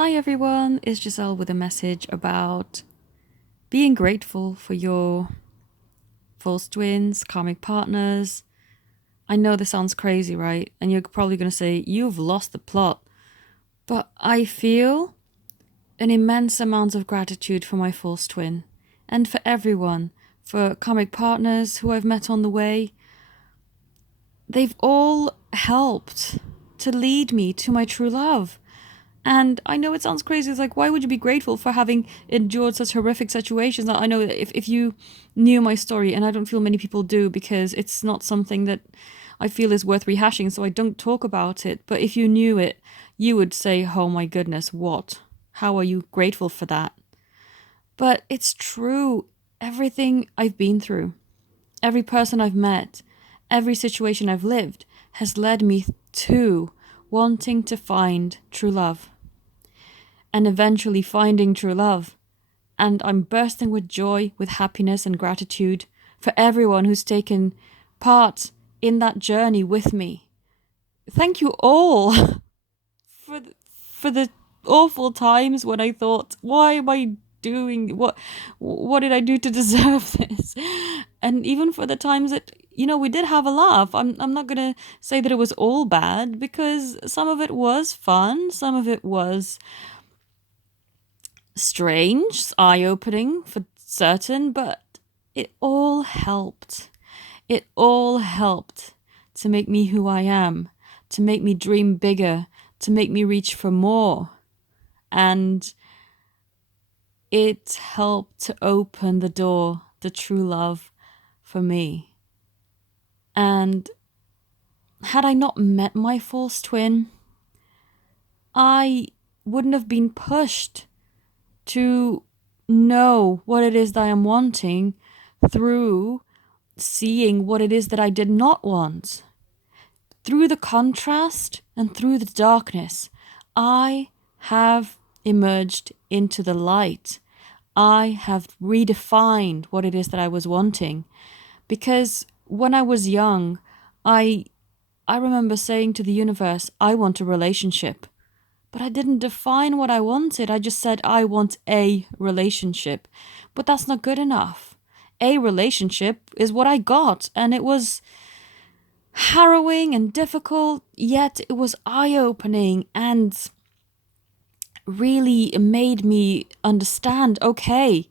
Hi everyone, it's Giselle with a message about being grateful for your false twins, karmic partners. I know this sounds crazy, right? And you're probably going to say, you've lost the plot. But I feel an immense amount of gratitude for my false twin and for everyone, for karmic partners who I've met on the way. They've all helped to lead me to my true love. And I know it sounds crazy. It's like, why would you be grateful for having endured such horrific situations? I know if you knew my story, and I don't feel many people do because it's not something that I feel is worth rehashing, so I don't talk about it. But if you knew it, you would say, oh my goodness, what? How are you grateful for that? But it's true. Everything I've been through, every person I've met, every situation I've lived has led me to wanting to find true love and eventually finding true love. And I'm bursting with joy, with happiness and gratitude for everyone who's taken part in that journey with me. Thank you all for the awful times when I thought, why am I doing what did I do to deserve this? And even for the times that we did have a laugh. I'm not going to say that it was all bad because some of it was fun, some of it was strange, eye-opening for certain, but it all helped. It all helped to make me who I am, to make me dream bigger, to make me reach for more. And it helped to open the door to true love for me. And had I not met my false twin, I wouldn't have been pushed to know what it is that I am wanting through seeing what it is that I did not want. Through the contrast and through the darkness, I have emerged into the light. I have redefined what it is that I was wanting. Because when I was young, I remember saying to the universe, I want a relationship. But I didn't define what I wanted. I just said, I want a relationship. But that's not good enough. A relationship is what I got. And it was harrowing and difficult, yet it was eye-opening and really made me understand, okay,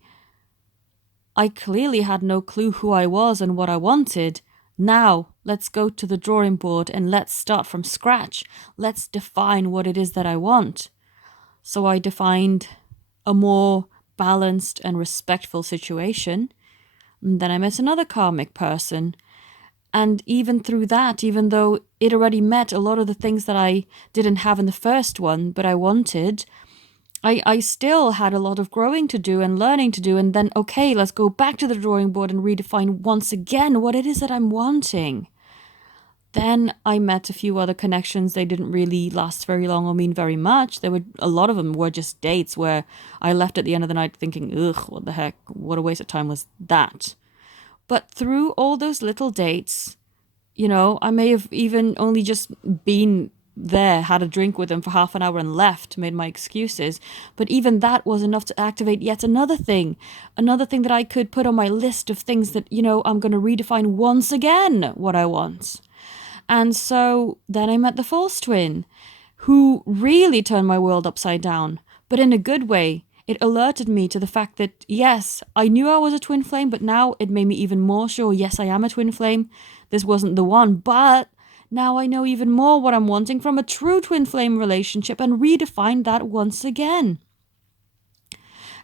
I clearly had no clue who I was and what I wanted. Now, let's go to the drawing board and let's start from scratch. Let's define what it is that I want. So I defined a more balanced and respectful situation. And then I met another karmic person. And even through that, even though it already met a lot of the things that I didn't have in the first one, but I wanted, I still had a lot of growing to do and learning to do. And then, okay, let's go back to the drawing board and redefine once again what it is that I'm wanting. Then I met a few other connections. They didn't really last very long or mean very much. A lot of them were just dates where I left at the end of the night thinking, ugh, what the heck, what a waste of time was that. But through all those little dates, I may have even only just been there, had a drink with them for half an hour and left, made my excuses. But even that was enough to activate yet another thing that I could put on my list of things that, I'm going to redefine once again what I want. And so then I met the false twin, who really turned my world upside down, but in a good way. It alerted me to the fact that, yes, I knew I was a twin flame, but now it made me even more sure, yes, I am a twin flame. This wasn't the one, but now I know even more what I'm wanting from a true twin flame relationship and redefined that once again.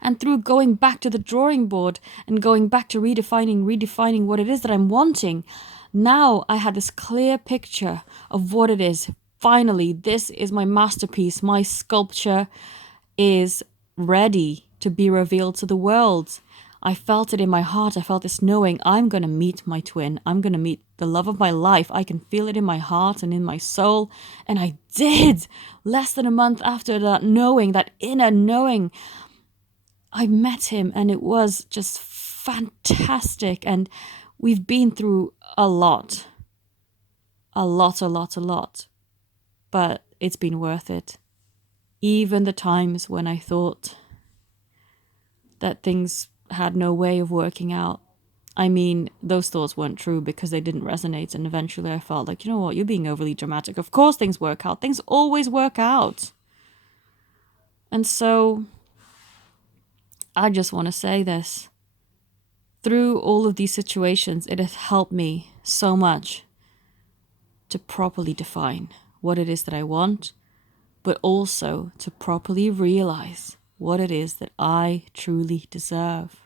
And through going back to the drawing board and going back to redefining what it is that I'm wanting, now I had this clear picture of what it is. Finally, this is my masterpiece. My sculpture is ready to be revealed to the world. I felt it in my heart. I felt this knowing I'm going to meet my twin. I'm going to meet the love of my life. I can feel it in my heart and in my soul. And I did. Less than a month after that knowing, that inner knowing, I met him and it was just fantastic. And we've been through a lot. A lot. But it's been worth it. even the times when I thought that things had no way of working out. I mean, those thoughts weren't true because they didn't resonate, and eventually I felt like, you know what, you're being overly dramatic. Of course things work out. Things always work out. And so I just want to say this. Through all of these situations, it has helped me so much to properly define what it is that I want, but also to properly realize what it is that I truly deserve.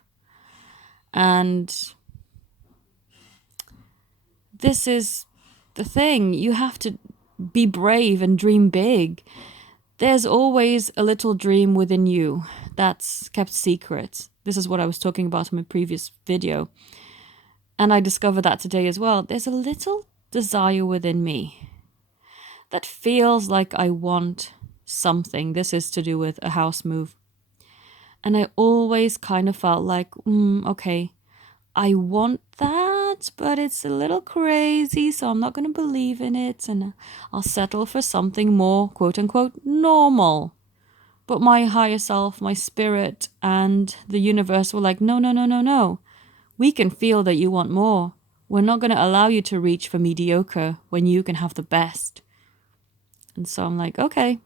And this is the thing. You have to be brave and dream big. There's always a little dream within you that's kept secret. This is what I was talking about in my previous video. And I discovered that today as well. There's a little desire within me that feels like I want something. This is to do with a house move. And I always kind of felt like, okay, I want that, but it's a little crazy, so I'm not going to believe in it, and I'll settle for something more, quote unquote, normal. But my higher self, my spirit, and the universe were like, no, no, no, no, no. We can feel that you want more. We're not going to allow you to reach for mediocre when you can have the best. And so I'm like, okay.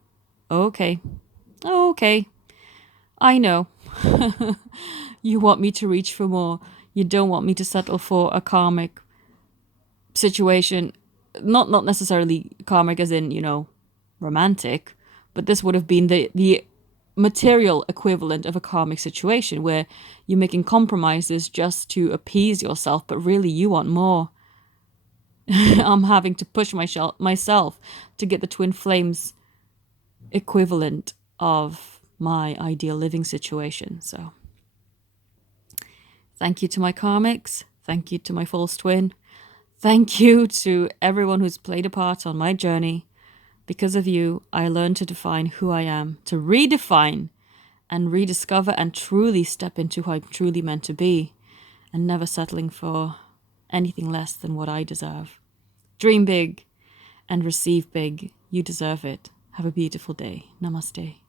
I know. You want me to reach for more. You don't want me to settle for a karmic situation. Not necessarily karmic as in, romantic, but this would have been the material equivalent of a karmic situation where you're making compromises just to appease yourself, but really you want more. I'm having to push myself to get the twin flames equivalent of my ideal living situation. So thank you to my karmics. Thank you to my false twin. Thank you to everyone who's played a part on my journey. Because of you, I learned to define who I am, to redefine and rediscover and truly step into who I'm truly meant to be, and never settling for anything less than what I deserve. Dream big and receive big. You deserve it. Have a beautiful day. Namaste.